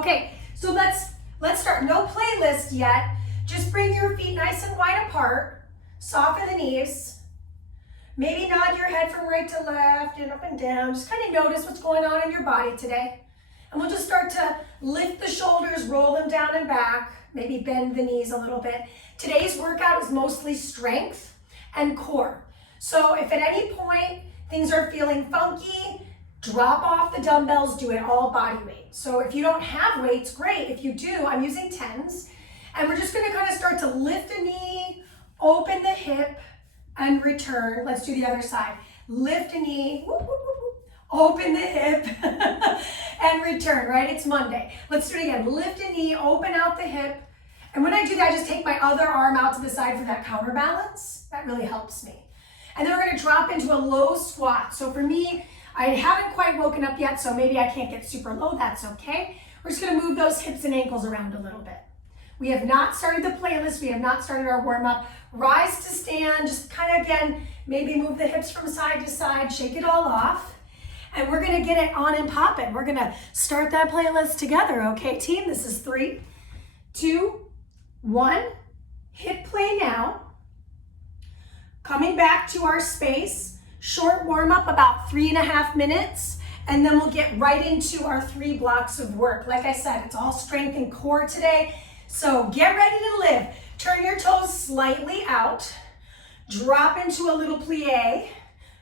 Okay, so let's start. No playlist yet. Just bring your feet nice and wide apart. Soften the knees. Maybe nod your head from right to left and up and down. Just kind of notice what's going on in your body today. And we'll just start to lift the shoulders, roll them down and back. Maybe bend the knees a little bit. Today's workout is mostly strength and core. So if at any point things are feeling funky, drop off the dumbbells, do it all body weight. So if you don't have weights, great. If you do, I'm using 10s. And we're just gonna kind of start to lift a knee, open the hip, and return. Let's do the other side. Lift a knee, whoop, whoop, whoop, whoop. Open the hip, and return, right? It's Monday. Let's do it again. Lift a knee, open out the hip. And when I do that, I just take my other arm out to the side for that counterbalance. That really helps me. And then we're gonna drop into a low squat. So for me, I haven't quite woken up yet, so maybe I can't get super low, that's okay. We're just gonna move those hips and ankles around a little bit. We have not started the playlist, we have not started our warm-up. Rise to stand, just kind of again, maybe move the hips from side to side, shake it all off. And we're gonna get it on and popping. We're gonna start that playlist together, okay team? This is 3, 2, 1. Hit play now. Coming back to our space, short warm-up, about 3.5 minutes, and then we'll get right into our 3 blocks of work. Like I said, it's all strength and core today. So get ready to live. Turn your toes slightly out. Drop into a little plie.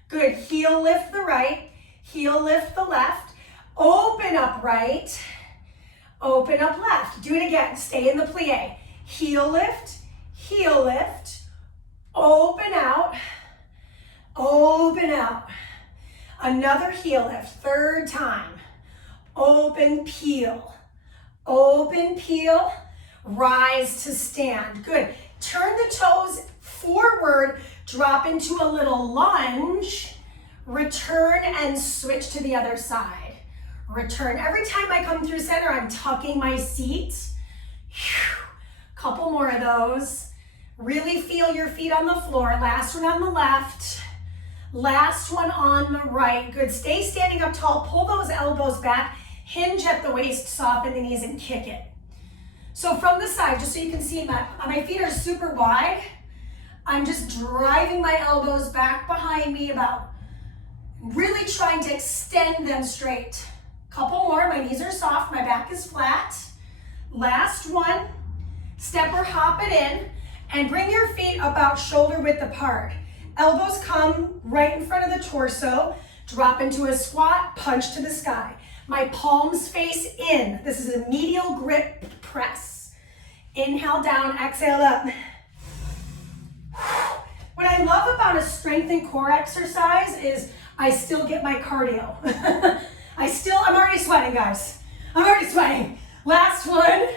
Good, heel lift the right, heel lift the left. Open up right, open up left. Do it again, stay in the plie. Heel lift, open out, open out. Another heel lift, 3rd time. Open, peel, rise to stand. Good. Turn the toes forward, drop into a little lunge, return and switch to the other side. Return. Every time I come through center, I'm tucking my seat. Couple more of those. Really feel your feet on the floor. Last one on the left. Last one on the right. Good. Stay standing up tall. Pull those elbows back. Hinge at the waist. Soften the knees and kick it. So from the side, just so you can see, my feet are super wide. I'm just driving my elbows back behind me, about really trying to extend them straight. Couple more. My knees are soft. My back is flat. Last one. Step or hop it in. And bring your feet about shoulder width apart. Elbows come right in front of the torso. Drop into a squat, punch to the sky. My palms face in. This is a medial grip press. Inhale down, exhale up. What I love about a strength and core exercise is I still get my cardio. I'm already sweating, guys. I'm already sweating. Last one.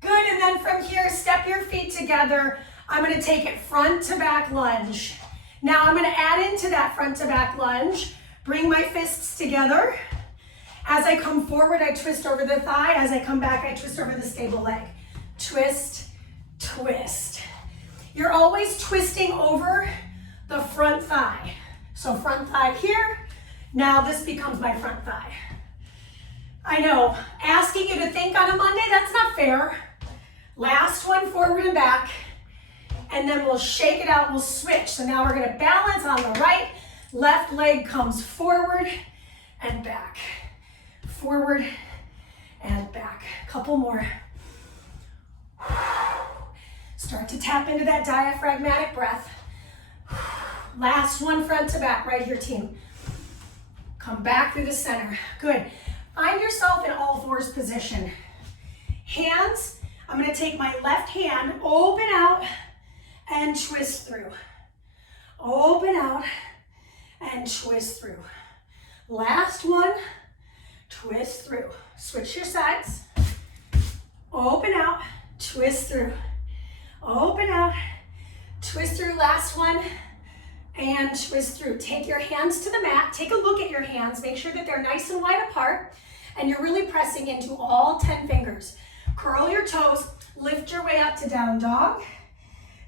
Good, and then from here, step your feet together. I'm gonna take it front to back lunge. Now I'm gonna add into that front to back lunge, bring my fists together. As I come forward, I twist over the thigh. As I come back, I twist over the stable leg. Twist, twist. You're always twisting over the front thigh. So front thigh here. Now this becomes my front thigh. I know, asking you to think on a Monday, that's not fair. Last one, forward and back. And then we'll shake it out, we'll switch. So now we're gonna balance on the right. Left leg comes forward and back. Forward and back. Couple more. Start to tap into that diaphragmatic breath. Last one, front to back, right here, team. Come back through the center. Good. Find yourself in all fours position. Hands, I'm gonna take my left hand, open out and twist through. Open out and twist through. Last one, twist through. Switch your sides. Open out, twist through. Open out, twist through. Last one, and twist through. Take your hands to the mat. Take a look at your hands. Make sure that they're nice and wide apart, and you're really pressing into all 10 fingers. Curl your toes, lift your way up to down dog.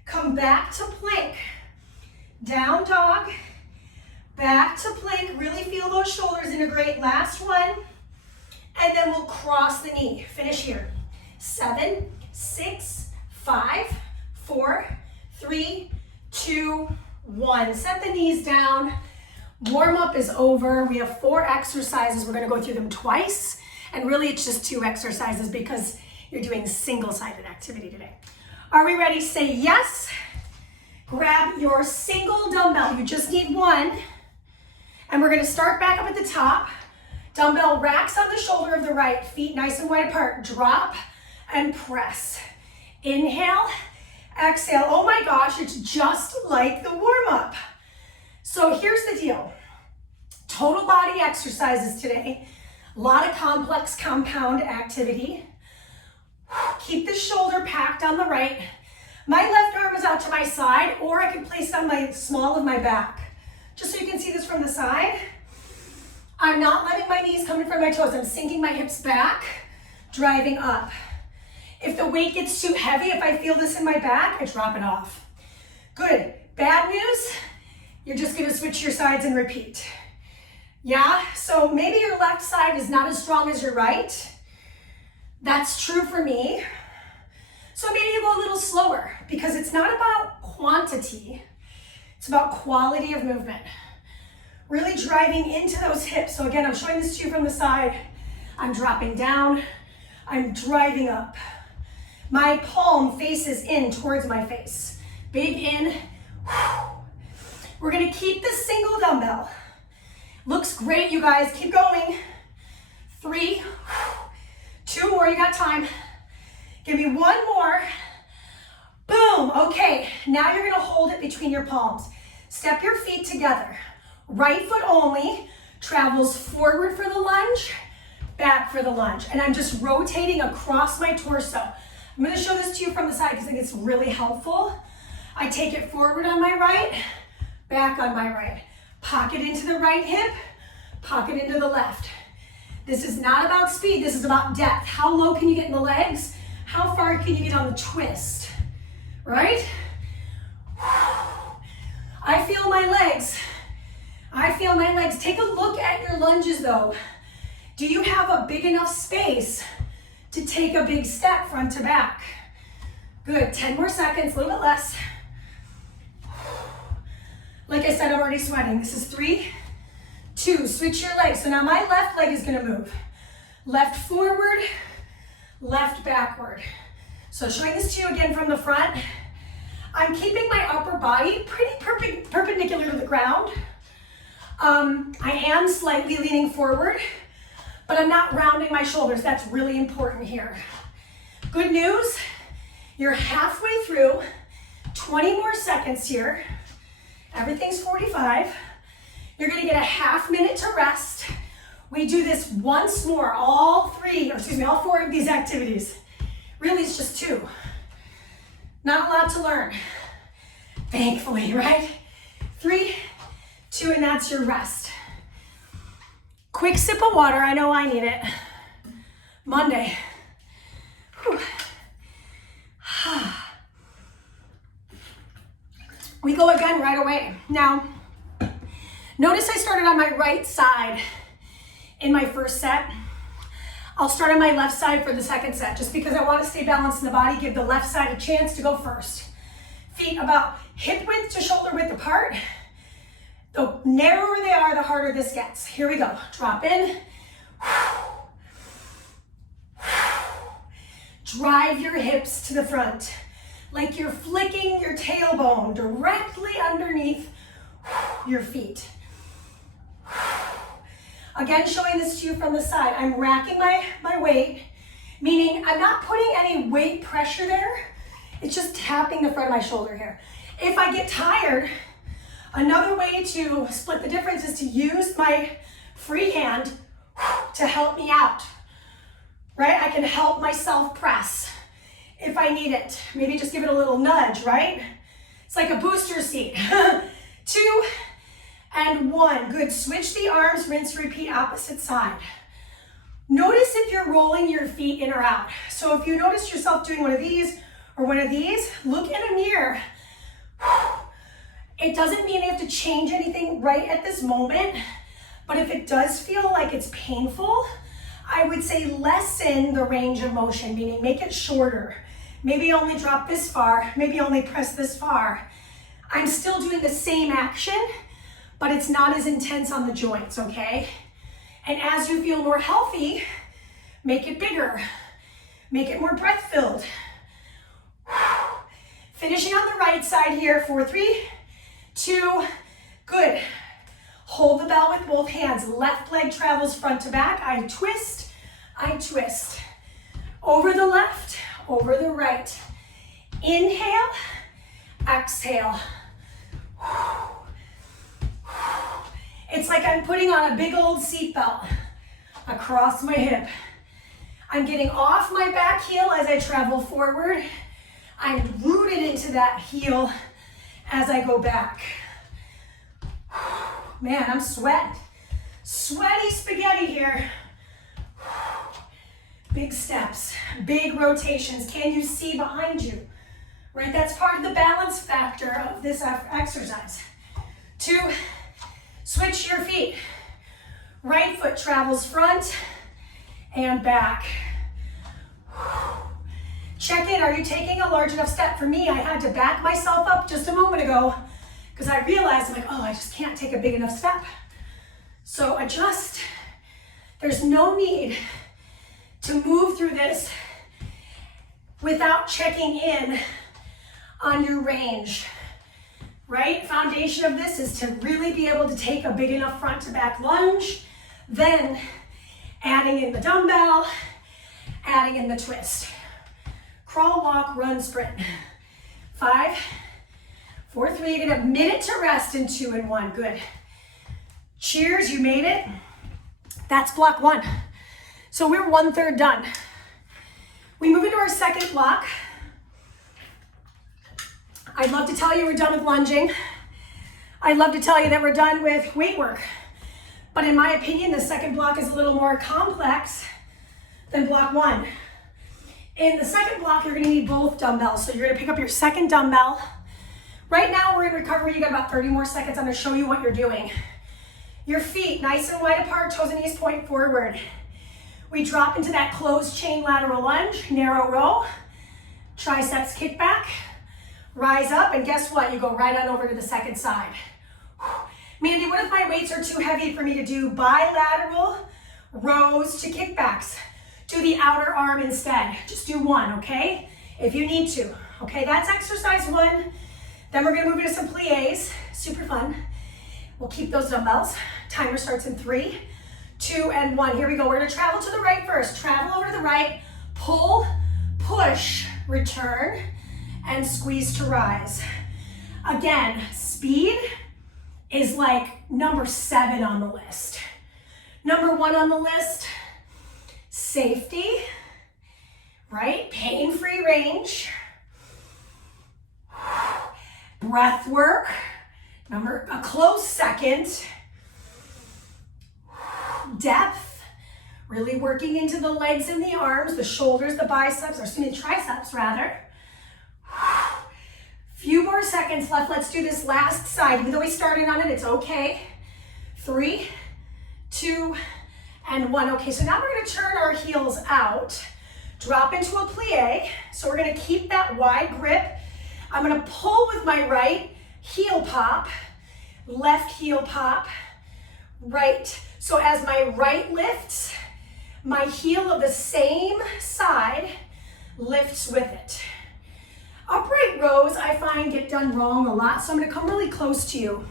Come back to plank. Down dog, back to plank. Really feel those shoulders integrate. Last one, and then we'll cross the knee. Finish here. 7, 6, 5, 4, 3, 2, 1. Set the knees down. Warm up is over. We have 4 exercises. We're going to go through them twice. And really it's just 2 exercises because you're doing single-sided activity today. Are we ready? Say yes. Grab your single dumbbell. You just need one. And we're going to start back up at the top. Dumbbell racks on the shoulder of the right, feet nice and wide apart. Drop and press. Inhale, exhale. Oh my gosh, it's just like the warm-up. So here's the deal. Total body exercises today. A lot of complex compound activity. Keep the shoulder packed on the right. My left arm is out to my side, or I can place it on my small of my back. Just so you can see this from the side. I'm not letting my knees come in front of my toes. I'm sinking my hips back, driving up. If the weight gets too heavy, if I feel this in my back, I drop it off. Good. Bad news, you're just gonna switch your sides and repeat. Yeah, so maybe your left side is not as strong as your right. That's true for me. So maybe you go a little slower because it's not about quantity, it's about quality of movement. Really driving into those hips. So again, I'm showing this to you from the side. I'm dropping down, I'm driving up. My palm faces in towards my face. Big in. We're gonna keep this single dumbbell. Looks great, you guys. Keep going. 3, 2 more, you got time. Give me 1 more. Boom, okay. Now you're gonna hold it between your palms. Step your feet together. Right foot only travels forward for the lunge, back for the lunge. And I'm just rotating across my torso. I'm gonna show this to you from the side because I think it's really helpful. I take it forward on my right, back on my right. Pocket into the right hip, pocket into the left. This is not about speed, this is about depth. How low can you get in the legs? How far can you get on the twist, right? I feel my legs. I feel my legs. Take a look at your lunges though. Do you have a big enough space to take a big step front to back? Good, 10 more seconds, a little bit less. Like I said, I'm already sweating. This is 3, 2, switch your legs. So now my left leg is gonna move. Left forward, left backward. So showing this to you again from the front. I'm keeping my upper body pretty perpendicular to the ground. I am slightly leaning forward, but I'm not rounding my shoulders. That's really important here. Good news, you're halfway through, 20 more seconds here. Everything's 45. You're gonna get a half minute to rest. We do this once more, all 4 of these activities. Really, it's just 2. Not a lot to learn, thankfully, right? 3, 2, and that's your rest. Quick sip of water, I know I need it. Monday. Whew. We go again right away. Now, notice I started on my right side in my first set. I'll start on my left side for the second set, just because I want to stay balanced in the body, give the left side a chance to go first. Feet about hip width to shoulder width apart. The narrower they are, the harder this gets. Here we go. Drop in. Drive your hips to the front, like you're flicking your tailbone directly underneath your feet. Again, showing this to you from the side. I'm racking my weight, meaning I'm not putting any weight pressure there. It's just tapping the front of my shoulder here. If I get tired, another way to split the difference is to use my free hand to help me out, right? I can help myself press if I need it. Maybe just give it a little nudge, right? It's like a booster seat. 2 and 1. Good. Switch the arms, rinse, repeat, opposite side. Notice if you're rolling your feet in or out. So if you notice yourself doing one of these or one of these, look in a mirror. It doesn't mean you have to change anything right at this moment, but if it does feel like it's painful, I would say lessen the range of motion, meaning make it shorter. Maybe only drop this far, maybe only press this far. I'm still doing the same action, but it's not as intense on the joints, okay? And as you feel more healthy, make it bigger. Make it more breath-filled. Finishing on the right side here for 3, 2, good. Hold the bell with both hands. Left leg travels front to back. I twist, I twist. Over the left, over the right. Inhale, exhale. It's like I'm putting on a big old seatbelt across my hip. I'm getting off my back heel as I travel forward. I'm rooted into that heel as I go back. Man, I'm sweating. Sweaty spaghetti here. Big steps, big rotations. Can you see behind you? Right, that's part of the balance factor of this exercise. 2, switch your feet. Right foot travels front and back. Check in, are you taking a large enough step? For me, I had to back myself up just a moment ago because I realized, I'm like, oh, I just can't take a big enough step. So adjust. There's no need to move through this without checking in on your range, right? Foundation of this is to really be able to take a big enough front to back lunge, then adding in the dumbbell, adding in the twist. Crawl, walk, run, sprint. 5, 4, 3, you're gonna have a minute to rest in 2 and 1, good. Cheers, you made it. That's block 1. So we're 1/3 done. We move into our second block. I'd love to tell you we're done with lunging. I'd love to tell you that we're done with weight work. But in my opinion, the second block is a little more complex than block 1. In the second block, you're gonna need both dumbbells. So you're gonna pick up your second dumbbell. Right now, we're in recovery. You got about 30 more seconds. I'm gonna show you what you're doing. Your feet nice and wide apart, toes and knees point forward. We drop into that closed chain lateral lunge, narrow row, triceps kick back, rise up, and guess what? You go right on over to the second side. Mandy, what if my weights are too heavy for me to do bilateral rows to kickbacks? Do the outer arm instead. Just do 1, okay? If you need to. Okay, that's exercise 1. Then we're gonna move into some plies, super fun. We'll keep those dumbbells. Timer starts in 3, 2, and 1. Here we go. We're gonna travel to the right first. Travel over to the right, pull, push, return, and squeeze to rise. Again, speed is like number 7 on the list. Number 1 on the list, safety, right? Pain-free range. Breath work, a close second. Depth, really working into the legs and the arms, the shoulders, the biceps, or excuse me, triceps rather. Few more seconds left. Let's do this last side. Even though we started on it, it's okay. 3, 2, and 1. Okay, so now we're gonna turn our heels out, drop into a plie. So we're gonna keep that wide grip. I'm gonna pull with my right heel pop, left heel pop, right. So as my right lifts, my heel of the same side lifts with it. Upright rows, I find, get done wrong a lot, so I'm gonna come really close to you.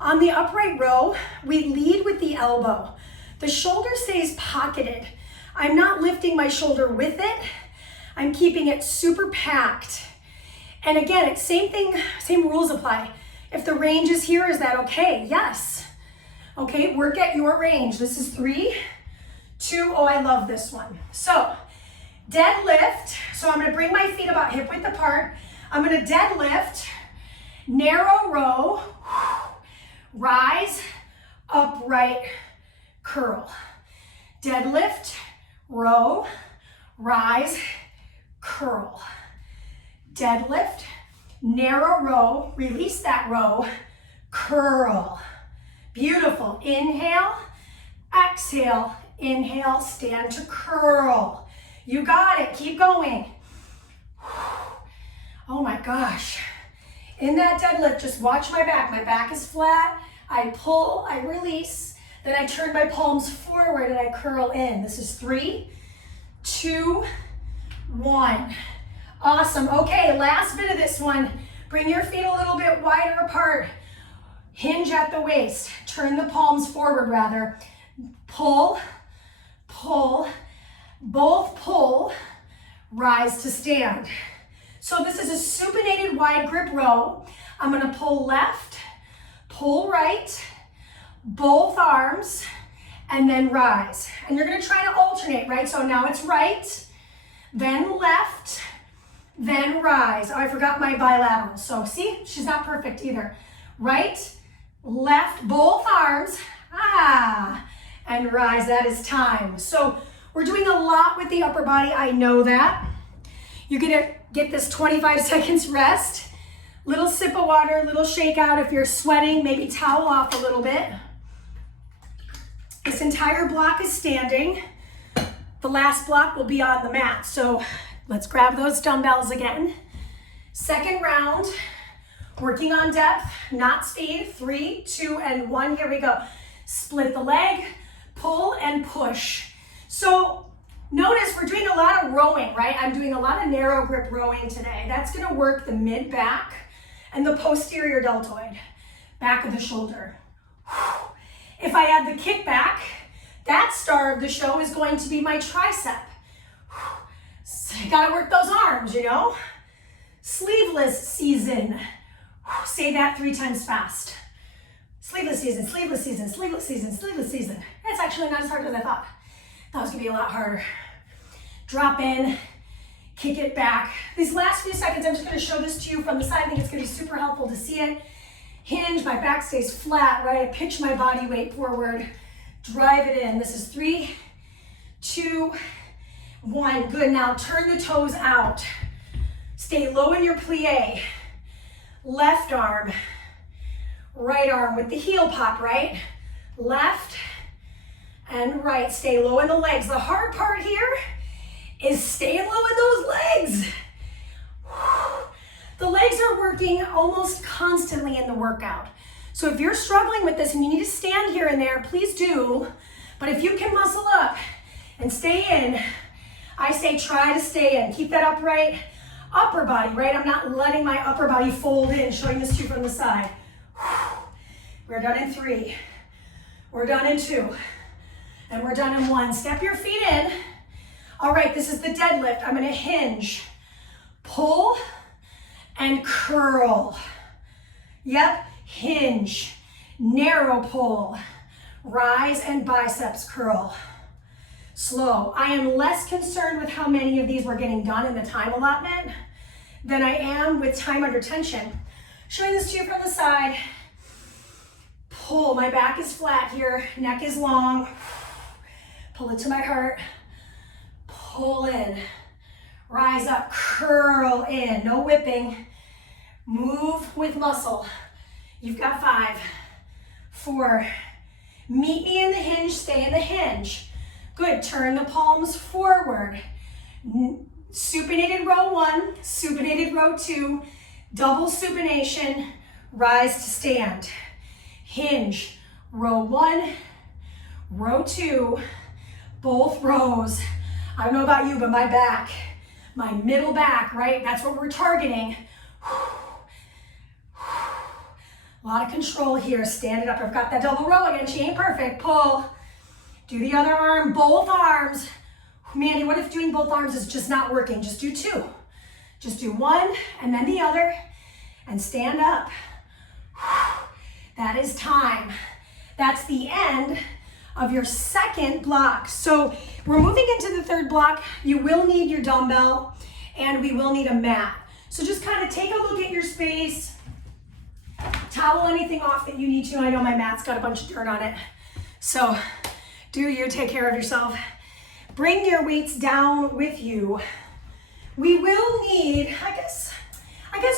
On the upright row, we lead with the elbow. The shoulder stays pocketed. I'm not lifting my shoulder with it. I'm keeping it super packed. And again, it's same thing, same rules apply. If the range is here, is that okay? Yes. Okay, work at your range. This is 3, 2, oh, I love this one. So, deadlift. So I'm gonna bring my feet about hip width apart. I'm gonna deadlift, narrow row, rise, upright, curl. Deadlift, row, rise, curl. Deadlift, narrow row, release that row, curl. Beautiful. Inhale, exhale, Inhale, stand to curl. You got it, keep going. Oh my gosh. In that deadlift, just watch my back. My back is flat. I pull, I release, then I turn my palms forward and I curl in. This is 3, 2, 1. Awesome. Okay, last bit of this one. Bring your feet a little bit wider apart. Hinge at the waist. Turn the palms forward rather. Pull, pull, both pull, rise to stand. So this is a supinated wide grip row. I'm gonna pull left, pull right, both arms, and then rise. And you're gonna try to alternate, right? So now it's right, then left, then rise. Oh, I forgot my bilateral. So see, she's not perfect either. Right, left, both arms, and rise. That is time. So we're doing a lot with the upper body. I know that. You're gonna get this 25 seconds rest. Little sip of water, little shake out. If you're sweating, maybe towel off a little bit. This entire block is standing. The last block will be on the mat. So let's grab those dumbbells again. Second round, working on depth, not speed. 3, 2, and 1. Here we go. Split the leg, pull and push. So notice we're doing a lot of rowing, right? I'm doing a lot of narrow grip rowing today. That's gonna work the mid back and the posterior deltoid, back of the shoulder. If I add the kickback, that star of the show is going to be my tricep. So you gotta work those arms, you know? Sleeveless season. Say that 3 times fast. Sleeveless season, sleeveless season, sleeveless season, sleeveless season. It's actually not as hard as I thought. That was gonna be a lot harder. Drop in, kick it back. These last few seconds, I'm just gonna show this to you from the side. I think it's gonna be super helpful to see it. Hinge, my back stays flat, right? I pitch my body weight forward, drive it in. This is 3, 2, 1. Good, now turn the toes out. Stay low in your plie. Left arm, right arm with the heel pop, right? Left and right. Stay low in the legs. The hard part here is staying low in those legs. The legs are working almost constantly in the workout. So if you're struggling with this and you need to stand here and there, please do. But if you can muscle up and stay in, I say try to stay in. Keep that upright. Upper body, right? I'm not letting my upper body fold in, showing this to you from the side. We're done in 3. We're done in 2. And we're done in 1. Step your feet in. All right, this is the deadlift. I'm gonna hinge, pull, and curl. Yep, hinge, narrow pull, rise and biceps curl. Slow. I am less concerned with how many of these we're getting done in the time allotment than I am with time under tension. Showing this to you from the side. Pull, my back is flat here, neck is long. Pull it to my heart. Pull in, rise up, curl in, no whipping. Move with muscle. You've got 5, 4. Meet me in the hinge, stay in the hinge. Good, turn the palms forward. Supinated row 1, supinated row 2, double supination, rise to stand. Hinge, row 1, row 2, both rows. I don't know about you, but my back, my middle back, right? That's what we're targeting. A lot of control here, stand it up. I've got that double row again, she ain't perfect. Pull, do the other arm, both arms. Mandy, what if doing both arms is just not working? Just do 2. Just do 1 and then the other and stand up. That is time. That's the end of your second block. So we're moving into the third block. You will need your dumbbell and we will need a mat. So just kind of take a look at your space, towel anything off that you need to. I know my mat's got a bunch of dirt on it. So do you take care of yourself. Bring your weights down with you. We will need, I guess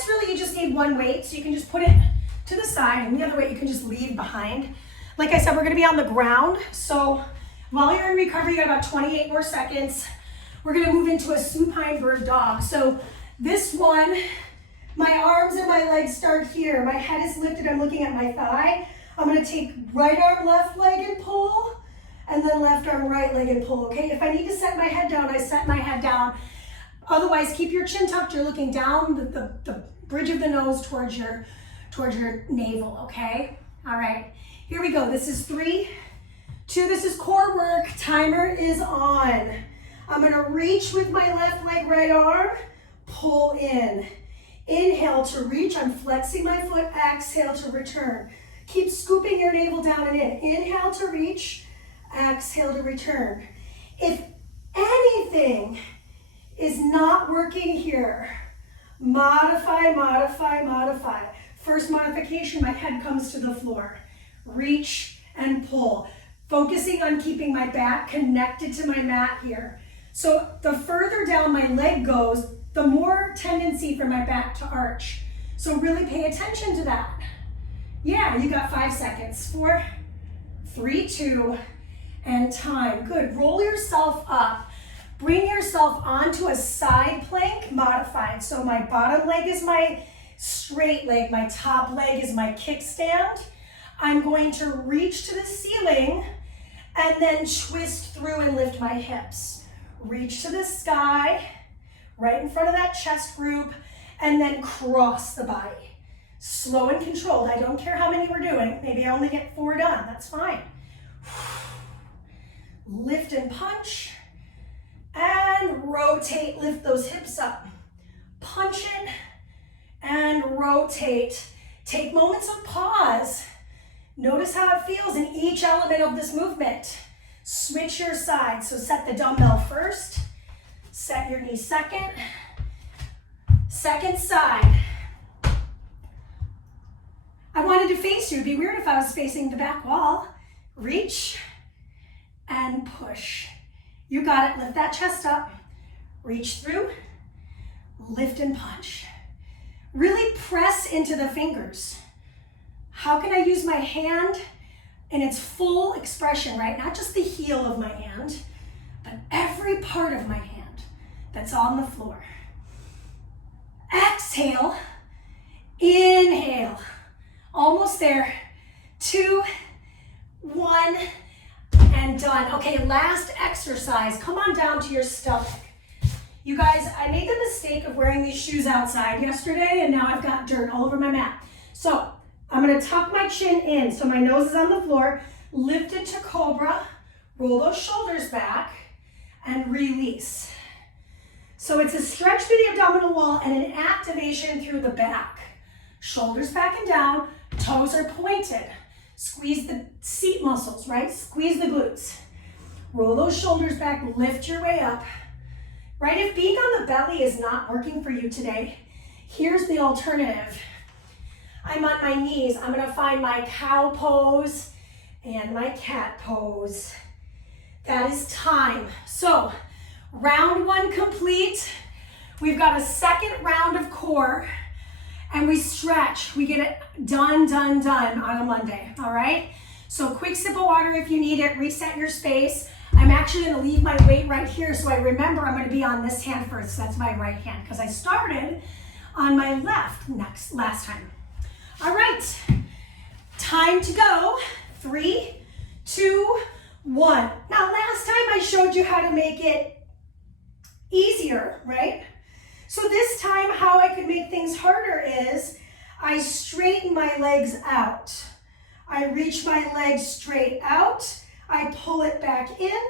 really you just need 1 weight, so you can just put it to the side, and the other weight you can just leave behind. Like I said, we're gonna be on the ground, so While you're in recovery, you got about 28 more seconds. We're gonna move into a supine bird dog. So this one, my arms and my legs start here. My head is lifted, I'm looking at my thigh. I'm gonna take right arm, left leg and pull, and then left arm, right leg and pull, okay? If I need to set my head down, I set my head down. Otherwise, keep your chin tucked. You're looking down the bridge of the nose towards your navel, okay? All right, here we go. This is 3, 2, this is core work. Timer is on. I'm gonna reach with my left leg, right arm, pull in. Inhale to reach, I'm flexing my foot, exhale to return. Keep scooping your navel down and in. Inhale to reach, exhale to return. If anything is not working here, modify, modify, modify. First modification, my head comes to the floor. Reach and pull. Focusing on keeping my back connected to my mat here. So the further down my leg goes, the more tendency for my back to arch. So really pay attention to that. Yeah, you got 5 seconds. 4, 3, 2, and time. Good, roll yourself up. Bring yourself onto a side plank, modified. So my bottom leg is my straight leg, my top leg is my kickstand. I'm going to reach to the ceiling and then twist through and lift my hips. Reach to the sky, right in front of that chest group, and then cross the body. Slow and controlled. I don't care how many we're doing. Maybe I only get 4 done, that's fine. Lift and punch, and rotate, lift those hips up. Punch it, and rotate. Take moments of pause. Notice how it feels in each element of this movement. Switch your sides. So set the dumbbell first, set your knee second, second side. I wanted to face you. It'd be weird if I was facing the back wall. Reach and push. You got it. Lift that chest up. Reach through, lift and punch. Really press into the fingers. How can I use my hand in its full expression, right? Not just the heel of my hand, but every part of my hand that's on the floor. Exhale, inhale. Almost there. 2, 1, and done. Okay, last exercise. Come on down to your stomach. You guys, I made the mistake of wearing these shoes outside yesterday, and now I've got dirt all over my mat. So I'm gonna tuck my chin in, so my nose is on the floor, lift it to cobra, roll those shoulders back, and release. So it's a stretch through the abdominal wall and an activation through the back. Shoulders back and down, toes are pointed. Squeeze the seat muscles, right? Squeeze the glutes. Roll those shoulders back, lift your way up. Right, if being on the belly is not working for you today, here's the alternative. I'm on my knees. I'm gonna find my cow pose and my cat pose. That is time. So, round 1 complete. We've got a second round of core, and we stretch. We get it done, done, done on a Monday, all right? So quick sip of water if you need it, reset your space. I'm actually gonna leave my weight right here so I remember I'm gonna be on this hand first. That's my right hand, because I started on my left last time. All right, time to go. 3, 2, 1. Now last time I showed you how to make it easier, right? So this time how I could make things harder is I straighten my legs out. I reach my legs straight out. I pull it back in.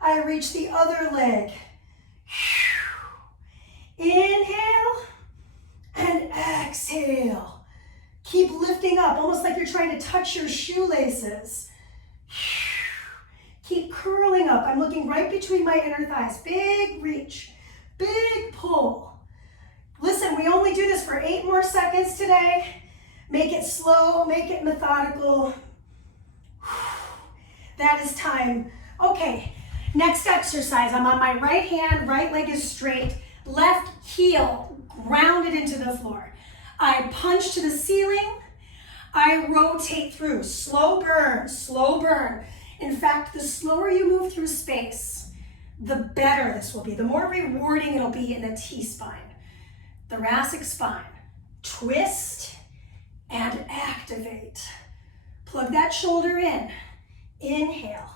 I reach the other leg. Inhale and exhale. Keep lifting up, almost like you're trying to touch your shoelaces. Keep curling up. I'm looking right between my inner thighs. Big reach, big pull. Listen, we only do this for 8 more seconds today. Make it slow, make it methodical. That is time. Okay, next exercise. I'm on my right hand, right leg is straight, left heel grounded into the floor. I punch to the ceiling. I rotate through. Slow burn, slow burn. In fact, the slower you move through space, the better this will be, the more rewarding it'll be in the T-spine, thoracic spine. Twist and activate. Plug that shoulder in. Inhale.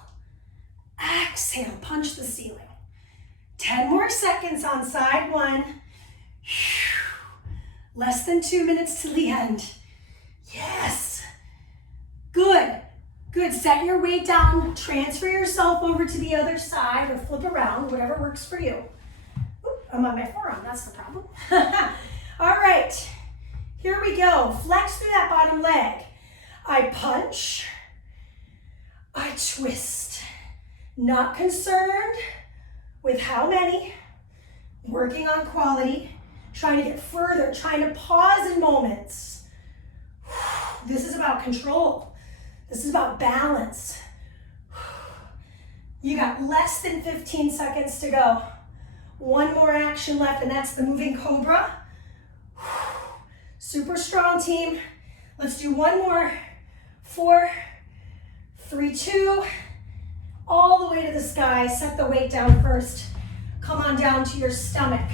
Exhale, punch the ceiling. 10 more seconds on side one. Less than 2 minutes to the end. Yes. Good. Good. Set your weight down. Transfer yourself over to the other side or flip around, whatever works for you. Oop, I'm on my forearm. That's the problem. All right. Here we go. Flex through that bottom leg. I punch. I twist. Not concerned with how many. Working on quality. Trying to get further. Trying to pause in moments. This is about control. This is about balance. You got less than 15 seconds to go. One more action left, and that's the moving cobra. Super strong, team. Let's do one more. 4, 3, 2. All the way to the sky. Set the weight down first. Come on down to your stomach.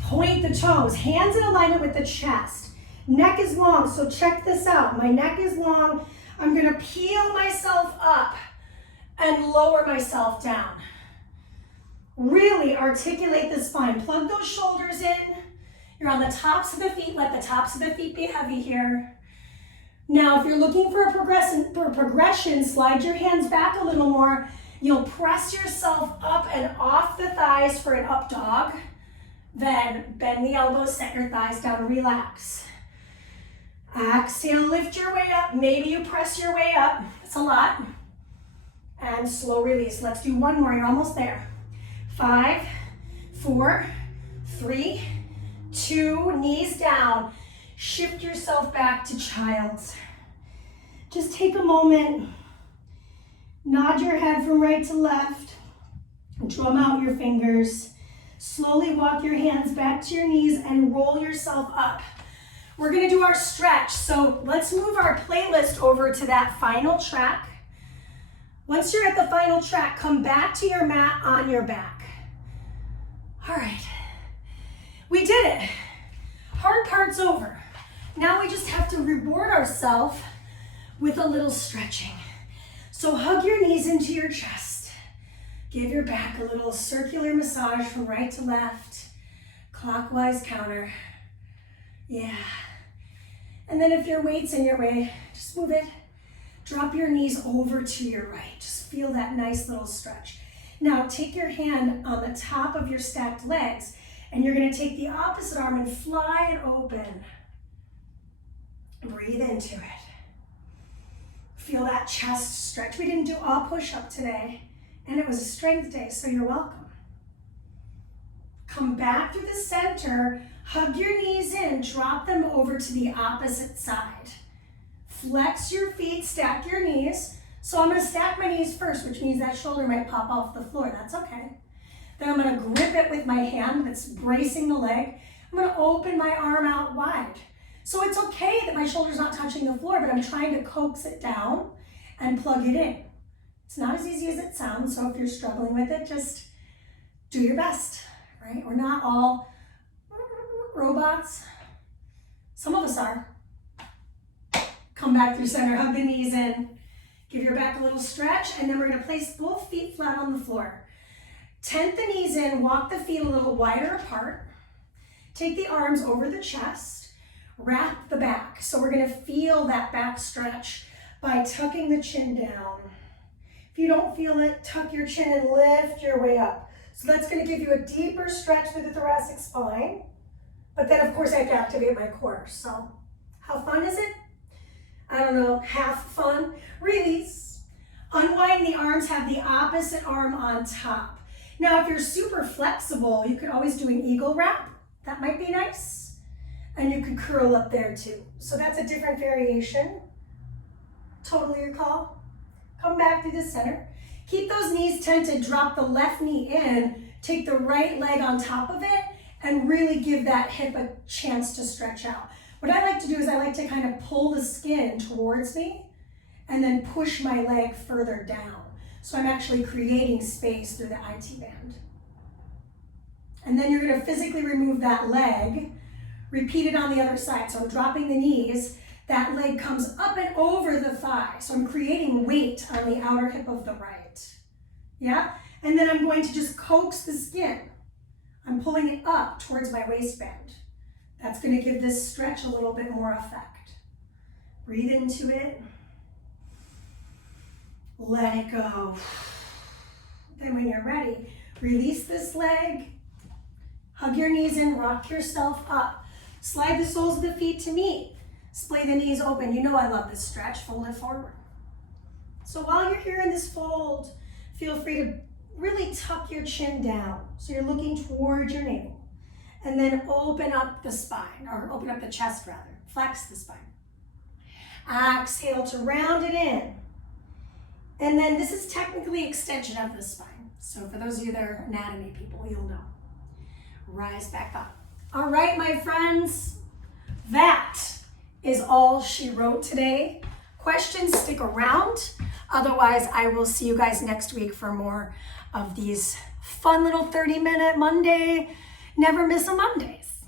Point the toes. Hands in alignment with the chest. Neck is long, so check this out. My neck is long. I'm gonna peel myself up and lower myself down. Really articulate the spine. Plug those shoulders in. You're on the tops of the feet. Let the tops of the feet be heavy here. Now, if you're looking for a progression, slide your hands back a little more. You'll press yourself up and off the thighs for an up dog. Then bend the elbows, set your thighs down, relax. Exhale, lift your way up. Maybe you press your way up. It's a lot. And slow release. Let's do one more. You're almost there. 5, 4, 3, 2, knees down. Shift yourself back to child's. Just take a moment. Nod your head from right to left. Drum out your fingers. Slowly walk your hands back to your knees and roll yourself up. We're gonna do our stretch. So let's move our playlist over to that final track. Once you're at the final track, come back to your mat on your back. All right, we did it. Hard part's over. Now we just have to reward ourselves with a little stretching. So hug your knees into your chest. Give your back a little circular massage from right to left, clockwise counter. Yeah. And then if your weight's in your way, just move it. Drop your knees over to your right. Just feel that nice little stretch. Now take your hand on the top of your stacked legs, and you're gonna take the opposite arm and fly it open. Breathe into it. Feel that chest stretch. We didn't do all push-up today, and it was a strength day, so you're welcome. Come back through the center, hug your knees in, drop them over to the opposite side. Flex your feet, stack your knees. So I'm gonna stack my knees first, which means that shoulder might pop off the floor, that's okay. Then I'm gonna grip it with my hand that's bracing the leg. I'm gonna open my arm out wide. So it's okay that my shoulder's not touching the floor, but I'm trying to coax it down and plug it in. It's not as easy as it sounds, so if you're struggling with it, just do your best, right? We're not all robots. Some of us are. Come back through center, hug the knees in. Give your back a little stretch, and then we're gonna place both feet flat on the floor. Tent the knees in, walk the feet a little wider apart. Take the arms over the chest, wrap the back. So we're gonna feel that back stretch by tucking the chin down. If you don't feel it, tuck your chin and lift your way up. So that's gonna give you a deeper stretch through the thoracic spine. But then of course I have to activate my core. So how fun is it? I don't know, half fun. Release. Unwind the arms, have the opposite arm on top. Now if you're super flexible, you could always do an eagle wrap. That might be nice. And you could curl up there too. So that's a different variation. Totally your call. Come back through the center. Keep those knees tented, drop the left knee in, take the right leg on top of it, and really give that hip a chance to stretch out. What I like to do is I like to kind of pull the skin towards me and then push my leg further down. So I'm actually creating space through the IT band. And then you're going to physically remove that leg. Repeat it on the other side. So I'm dropping the knees. That leg comes up and over the thigh. So I'm creating weight on the outer hip of the right. Yeah? And then I'm going to just coax the skin. I'm pulling it up towards my waistband. That's going to give this stretch a little bit more effect. Breathe into it. Let it go. Then when you're ready, release this leg. Hug your knees in, rock yourself up. Slide the soles of the feet to meet. Splay the knees open. You know I love this stretch. Fold it forward. So while you're here in this fold, feel free to really tuck your chin down. So you're looking towards your navel. And then open up the spine, or open up the chest rather. Flex the spine. Exhale to round it in. And then this is technically extension of the spine. So for those of you that are anatomy people, you'll know. Rise back up. All right, my friends, that is all she wrote today. Questions, stick around. Otherwise, I will see you guys next week for more of these fun little 30-minute Monday, never miss a Mondays.